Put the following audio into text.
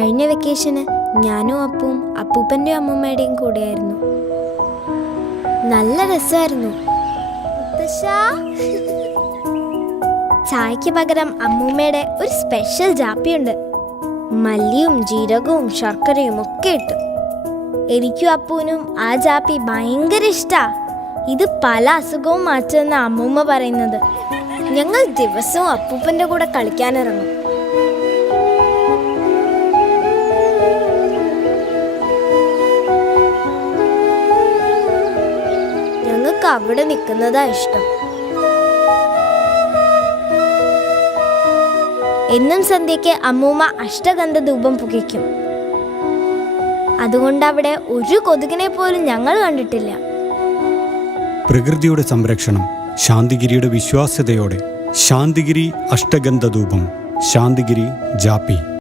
കഴിഞ്ഞ വെക്കേഷന് ഞാനും അപ്പും അപ്പൂപ്പൻ്റെയും അമ്മൂമ്മയുടെയും കൂടെയായിരുന്നു. നല്ല രസമായിരുന്നു. ചായക്ക് പകരം അമ്മൂമ്മയുടെ ഒരു സ്പെഷ്യൽ ജാപ്പിയുണ്ട്. മല്ലിയും ജീരകവും ശർക്കരയും ഒക്കെ ഇട്ട്. എനിക്കും അപ്പൂനും ആ ജാപ്പി ഭയങ്കര ഇഷ്ടാ. ഇത് പല അസുഖവും മാറ്റുമെന്ന അമ്മൂമ്മ പറയുന്നത്. ഞങ്ങൾ ദിവസവും അപ്പൂപ്പൻ്റെ കൂടെ കളിക്കാനിറങ്ങും. ഞങ്ങൾക്ക് അവിടെ നിൽക്കുന്നതാ ഇഷ്ടം. എന്നും സന്ധ്യയ്ക്ക് അമ്മൂമ്മ അഷ്ടഗന്ധ ധൂപം പുകയ്ക്കും. അതുകൊണ്ട് അവിടെ ഒരു കൊതുകിനെ പോലും ഞങ്ങൾ കണ്ടിട്ടില്ല. പ്രകൃതിയുടെ സംരക്ഷണം ശാന്തിഗിരിയുടെ വിശ്വാസ്യതയോടെ. ശാന്തിഗിരി അഷ്ടഗന്ധ ധൂപം, ശാന്തിഗിരി ജാപ്പി.